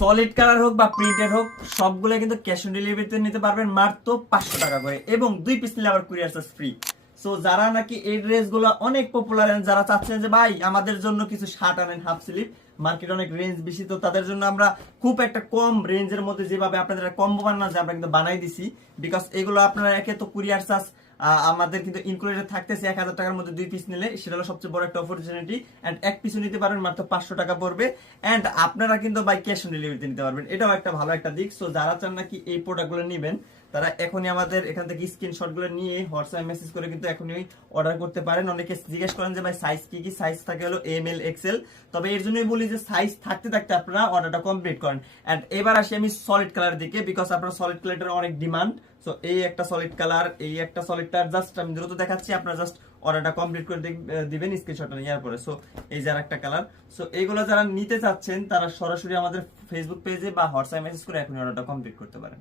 Solid colour হোক বা printed হোক সবগুলো কিন্তু ক্যাশ অন ডেলিভারিতে নিতে পারবেন মাত্র 500 টাকা করে, এবং 2 পিস নিলে আবার কুরিয়ার চার্জ ফ্রি। সো যারা নাকি এই ড্রেসগুলো অনেক পপুলার, যারা চাচ্ছেন যে ভাই আমাদের জন্য কিছু শার্ট আনেন হাফ স্লিভ, মার্কেট অনেক রেঞ্জ বেশি, তো তাদের জন্য আমরা খুব একটা কম রেঞ্জের মধ্যে যেভাবে আপনাদের কম্বো বানানো যায় আমরা কিন্তু বানাই দিছি। বিকজ এগুলো আপনারা একে তো কুরিয়ার চার্জ আমাদের কিন্তু ইনক্লুডেড থাকতেছে 1000 টাকার মধ্যে 2 পিস নিলে, সেটা হলো সবচেয়ে বড় একটা অপরচুনিটি। এন্ড এক পিসও নিতে পারবেন মাত্র 500 টাকা পড়বে। এন্ড আপনারা কিন্তু বাই ক্যাশ অন ডেলিভারিতে নিতে পারবেন, এটাও একটা ভালো একটা দিক। সো যারা চান নাকি এই প্রোডাক্টগুলো নেবেন তারা এখনই আমাদের এখান থেকে স্ক্রিনশট গুলো নিয়ে হোয়াটসঅ্যাপ মেসেজ করে কিন্তু এখনই অর্ডার করতে পারেন। অনেকে জিজ্ঞেস করেন যে ভাই সাইজ কি কি, সাইজ থাকে হলো এম এল এক্সেল। তবে এর জন্যই বলি যে সাইজ থাকতে থাকতে আপনারা অর্ডারটা কমপ্লিট করেন। এন্ড এবার আসি আমি সলিড কালার দিকে, বিকজ আপনার সলিড কালারের অনেক ডিমান্ড। সো এই একটা সলিড কালার, এই একটা সলিড কালার, জাস্ট আমি দ্রুত দেখাচ্ছি, আপনারা জাস্ট অর্ডারটা কমপ্লিট করে দিবেন স্ক্রিনশটটা নেওয়ার পরে। সো এই যে একটা কালার। সো এইগুলো যারা নিতে চাচ্ছেন তারা সরাসরি আমাদের ফেসবুক পেজে বা হোয়াটসঅ্যাপ মেসেজ করে এখনই অর্ডারটা কমপ্লিট করতে পারেন।